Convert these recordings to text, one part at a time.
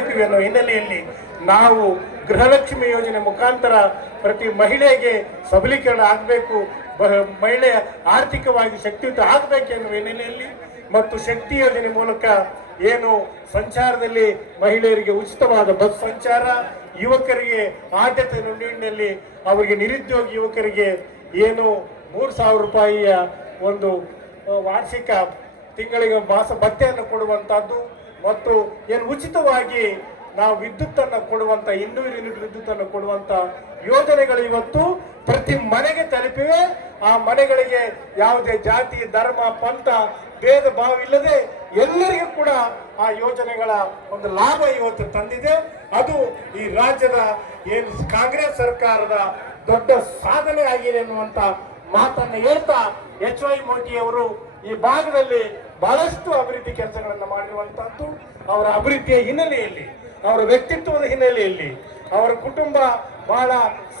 ಆಗಬೇಕು ಎನ್ನುವ ಹಿನ್ನೆಲೆಯಲ್ಲಿ ನಾವು ಗೃಹಲಕ್ಷ್ಮಿ ಯೋಜನೆ ಮುಖಾಂತರ ಪ್ರತಿ ಮಹಿಳೆಗೆ ಸಬಲೀಕರಣ ಆಗಬೇಕು, ಮಹಿಳೆಯ ಆರ್ಥಿಕವಾಗಿ ಶಕ್ತಿಯುತ ಆಗಬೇಕು ಎನ್ನುವ ಹಿನ್ನೆಲೆಯಲ್ಲಿ ಮತ್ತು ಶಕ್ತಿ ಯೋಜನೆ ಮೂಲಕ ಏನು ಸಂಚಾರದಲ್ಲಿ ಮಹಿಳೆಯರಿಗೆ ಉಚಿತವಾದ ಬಸ್ ಸಂಚಾರ, ಯುವಕರಿಗೆ ಆದ್ಯತೆ ನಿಟ್ಟಿನಲ್ಲಿ ಅವರಿಗೆ ನಿರುದ್ಯೋಗಿ ಯುವಕರಿಗೆ ಏನು 3,000 ರೂಪಾಯಿಯ ಒಂದು ವಾರ್ಷಿಕ ತಿಂಗಳಿಗೆ ಮಾಸ ಭತ್ಯೆಯನ್ನು ಕೊಡುವಂತಹದ್ದು ಮತ್ತು ಏನು ಉಚಿತವಾಗಿ ನಾವು ವಿದ್ಯುತ್ತನ್ನು ಕೊಡುವಂತ 200 ಯೂನಿಟ್ ವಿದ್ಯುತ್ತನ್ನು ಕೊಡುವಂತ ಯೋಜನೆಗಳು ಇವತ್ತು ಪ್ರತಿ ಮನೆಗೆ ತಲುಪಿವೆ. ಆ ಮನೆಗಳಿಗೆ ಯಾವುದೇ ಜಾತಿ ಧರ್ಮ ಪಂಥ ಭೇದ ಭಾವ ಇಲ್ಲದೆ ಎಲ್ಲರಿಗೂ ಕೂಡ ಆ ಯೋಜನೆಗಳ ಒಂದು ಲಾಭ ಇವತ್ತು ತಂದಿದೆ. ಅದು ಈ ರಾಜ್ಯದ ಏನು ಕಾಂಗ್ರೆಸ್ ಸರ್ಕಾರದ ದೊಡ್ಡ ಸಾಧನೆ ಆಗಿದೆ ಅನ್ನುವಂತ ಮಾತನ್ನು ಹೇಳ್ತಾ HY ಮೋದಿ ಅವರು ಈ ಭಾಗದಲ್ಲಿ ಬಹಳಷ್ಟು ಅಭಿವೃದ್ಧಿ ಕೆಲಸಗಳನ್ನು ಮಾಡಿರುವಂತಹದ್ದು. ಅವರ ಅಭಿವೃದ್ಧಿಯ ಹಿನ್ನೆಲೆಯಲ್ಲಿ, ಅವರ ವ್ಯಕ್ತಿತ್ವದ ಹಿನ್ನೆಲೆಯಲ್ಲಿ, ಅವರ ಕುಟುಂಬ ಬಹಳ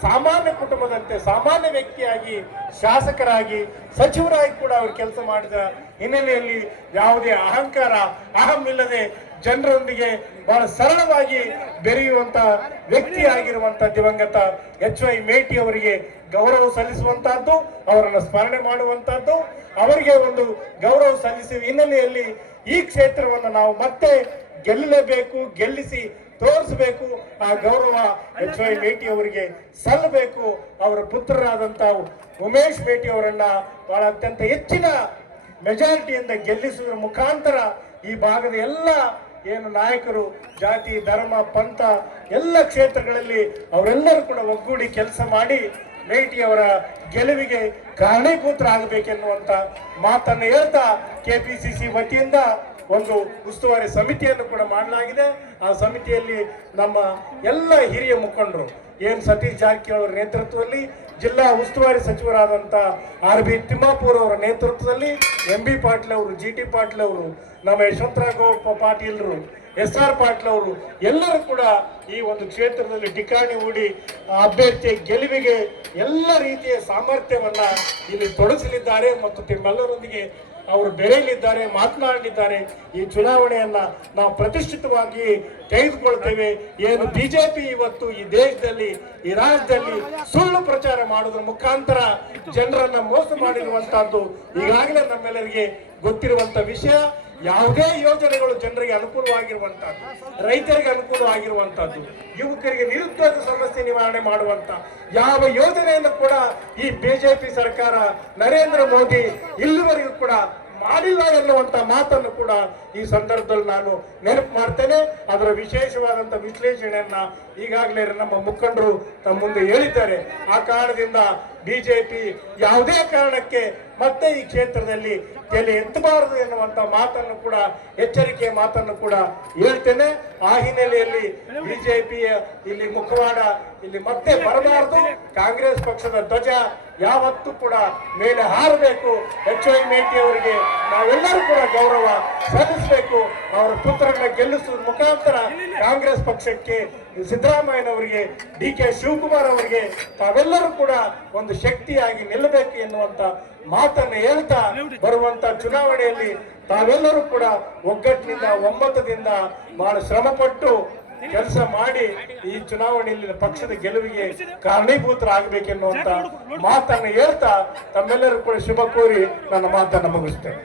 ಸಾಮಾನ್ಯ ಕುಟುಂಬದಂತೆ ಸಾಮಾನ್ಯ ವ್ಯಕ್ತಿಯಾಗಿ ಶಾಸಕರಾಗಿ ಸಚಿವರಾಗಿ ಕೂಡ ಅವರು ಕೆಲಸ ಮಾಡಿದ ಹಿನ್ನೆಲೆಯಲ್ಲಿ ಯಾವುದೇ ಅಹಂಕಾರ ಅಹಂ ಇಲ್ಲದೆ ಜನರೊಂದಿಗೆ ಬಹಳ ಸರಳವಾಗಿ ಬೆರೆಯುವಂತ ವ್ಯಕ್ತಿ ಆಗಿರುವಂತ ದಿವಂಗತ HY ಮೇಟಿ ಅವರಿಗೆ ಗೌರವ ಸಲ್ಲಿಸುವಂತಹದ್ದು, ಅವರನ್ನು ಸ್ಮರಣೆ ಮಾಡುವಂತಹದ್ದು, ಅವರಿಗೆ ಒಂದು ಗೌರವ ಸಲ್ಲಿಸುವ ಹಿನ್ನೆಲೆಯಲ್ಲಿ ಈ ಕ್ಷೇತ್ರವನ್ನು ನಾವು ಮತ್ತೆ ಗೆಲ್ಲಲೇಬೇಕು, ಗೆಲ್ಲಿಸಿ ತೋರಿಸಬೇಕು. ಆ ಗೌರವ HY ಮೇಟಿ ಅವರಿಗೆ ಸಲ್ಲಬೇಕು. ಅವರ ಪುತ್ರರಾದಂತ ಉಮೇಶ್ ಮೇಟಿ ಅವರನ್ನ ಬಹಳ ಅತ್ಯಂತ ಹೆಚ್ಚಿನ ಮೆಜಾರಿಟಿಯಿಂದ ಗೆಲ್ಲಿಸುವುದರ ಮುಖಾಂತರ ಈ ಭಾಗದ ಎಲ್ಲ ಏನು ನಾಯಕರು ಜಾತಿ ಧರ್ಮ ಪಂಥ ಎಲ್ಲ ಕ್ಷೇತ್ರಗಳಲ್ಲಿ ಅವರೆಲ್ಲರೂ ಕೂಡ ಒಗ್ಗೂಡಿ ಕೆಲಸ ಮಾಡಿ ಮೇಟಿ ಅವರ ಗೆಲುವಿಗೆ ಕಾರಣೀಭೂತರಾಗಬೇಕೆನ್ನುವಂತ ಮಾತನ್ನು ಹೇಳ್ತಾ KPCC ವತಿಯಿಂದ ಒಂದು ಉಸ್ತುವಾರಿ ಸಮಿತಿಯನ್ನು ಕೂಡ ಮಾಡಲಾಗಿದೆ. ಆ ಸಮಿತಿಯಲ್ಲಿ ನಮ್ಮ ಎಲ್ಲ ಹಿರಿಯ ಮುಖಂಡರು ಏನು ಸತೀಶ್ ಜಾರಕಿಹೊಳಿ ಅವರ ನೇತೃತ್ವದಲ್ಲಿ, ಜಿಲ್ಲಾ ಉಸ್ತುವಾರಿ ಸಚಿವರಾದಂಥ RB ತಿಮ್ಮಾಪುರ್ ಅವರ ನೇತೃತ್ವದಲ್ಲಿ, MB ಪಾಟೀಲ್ ಅವರು, GT ಪಾಟೀಲ್ ಅವರು, ನಮ್ಮ ಯಶವಂತರಾವ್ ಪಾಟೀಲ್ರು, SR ಪಾಟೀಲ್ ಅವರು ಎಲ್ಲರೂ ಕೂಡ ಈ ಒಂದು ಕ್ಷೇತ್ರದಲ್ಲಿ ಠಿಕಾಣಿ ಹೂಡಿ ಅಭ್ಯರ್ಥಿಯ ಗೆಲುವಿಗೆ ಎಲ್ಲ ರೀತಿಯ ಸಾಮರ್ಥ್ಯವನ್ನ ಇಲ್ಲಿ ತೊಡಗಿಸಲಿದ್ದಾರೆ ಮತ್ತು ನಿಮ್ಮೆಲ್ಲರೊಂದಿಗೆ ಅವರು ಬೆರೆಯಲಿದ್ದಾರೆ, ಮಾತನಾಡಲಿದ್ದಾರೆ. ಈ ಚುನಾವಣೆಯನ್ನ ನಾವು ಪ್ರತಿಷ್ಠಿತವಾಗಿ ತೆಗೆದುಕೊಳ್ತೇವೆ. ಏನು ಬಿಜೆಪಿ ಇವತ್ತು ಈ ದೇಶದಲ್ಲಿ ಈ ರಾಜ್ಯದಲ್ಲಿ ಸುಳ್ಳು ಪ್ರಚಾರ ಮಾಡುವುದರ ಮುಖಾಂತರ ಜನರನ್ನ ಮೋಸ ಮಾಡಿರುವಂತಹದ್ದು ಈಗಾಗಲೇ ನಮ್ಮೆಲ್ಲರಿಗೆ ಗೊತ್ತಿರುವಂತ ವಿಷಯ. ಯಾವುದೇ ಯೋಜನೆಗಳು ಜನರಿಗೆ ಅನುಕೂಲವಾಗಿರುವಂತಹದ್ದು, ರೈತರಿಗೆ ಅನುಕೂಲವಾಗಿರುವಂತಹದ್ದು, ಯುವಕರಿಗೆ ನಿರುದ್ಯೋಗ ಸಮಸ್ಯೆ ನಿವಾರಣೆ ಮಾಡುವಂತ ಯಾವ ಯೋಜನೆಯನ್ನು ಕೂಡ ಈ ಬಿಜೆಪಿ ಸರ್ಕಾರ ನರೇಂದ್ರ ಮೋದಿ ಇಲ್ಲಿವರೆಗೂ ಕೂಡ ಮಾಡಿಲ್ಲ ಎನ್ನುವಂತ ಮಾತನ್ನು ಕೂಡ ಈ ಸಂದರ್ಭದಲ್ಲಿ ನಾನು ನೆನಪು ಮಾಡ್ತೇನೆ. ಅದರ ವಿಶೇಷವಾದಂತ ವಿಶ್ಲೇಷಣೆಯನ್ನ ಈಗಾಗಲೇ ನಮ್ಮ ಮುಖಂಡರು ತಮ್ಮ ಮುಂದೆ ಹೇಳಿದ್ದಾರೆ. ಆ ಕಾರಣದಿಂದ ಬಿಜೆಪಿ ಯಾವುದೇ ಕಾರಣಕ್ಕೆ ಮತ್ತೆ ಈ ಕ್ಷೇತ್ರದಲ್ಲಿ ತಲೆ ಎತ್ತಬಾರದು ಎನ್ನುವಂತ ಮಾತನ್ನು ಕೂಡ ಎಚ್ಚರಿಕೆಯ ಮಾತನ್ನು ಕೂಡ ಹೇಳ್ತೇನೆ. ಆ ಹಿನ್ನೆಲೆಯಲ್ಲಿ ಬಿಜೆಪಿಯ ಇಲ್ಲಿ ಮುಖವಾಡ ಇಲ್ಲಿ ಮತ್ತೆ ಬರಬಾರದು. ಕಾಂಗ್ರೆಸ್ ಪಕ್ಷದ ಧ್ವಜ ಯಾವತ್ತೂ ಕೂಡ ಮೇಲೆ ಹಾರಬೇಕು. HY ಮೇಟಿ ಅವರಿಗೆ ನಾವೆಲ್ಲರೂ ಕೂಡ ಗೌರವ ಸಲ್ಲಿಸಬೇಕು. ಅವರ ಪುತ್ರರನ್ನ ಗೆಲ್ಲಿಸುವ ಮುಖಾಂತರ ಕಾಂಗ್ರೆಸ್ ಪಕ್ಷಕ್ಕೆ ಸಿದ್ದರಾಮಯ್ಯನವರಿಗೆ, DK ಶಿವಕುಮಾರ್ ಅವರಿಗೆ ತಾವೆಲ್ಲರೂ ಕೂಡ ಒಂದು ಶಕ್ತಿಯಾಗಿ ನಿಲ್ಲಬೇಕು ಎನ್ನುವಂತ ಮಾತನ್ನು ಹೇಳ್ತಾ ಬರುವಂತ ಚುನಾವಣೆಯಲ್ಲಿ ತಾವೆಲ್ಲರೂ ಕೂಡ ಒಗ್ಗಟ್ಟಿನಿಂದ ಒಮ್ಮತದಿಂದ ಬಹಳ ಶ್ರಮಪಟ್ಟು ಕೆಲಸ ಮಾಡಿ ಈ ಚುನಾವಣೆಯಲ್ಲಿ ಪಕ್ಷದ ಗೆಲುವಿಗೆ ಕಾರಣೀಭೂತರಾಗಬೇಕೆನ್ನುವಂತ ಮಾತನ್ನು ಹೇಳ್ತಾ ತಮ್ಮೆಲ್ಲರೂ ಕೂಡ ಶುಭ ಕೋರಿ ನನ್ನ ಮಾತನ್ನು ಮುಗಿಸ್ತೇನೆ.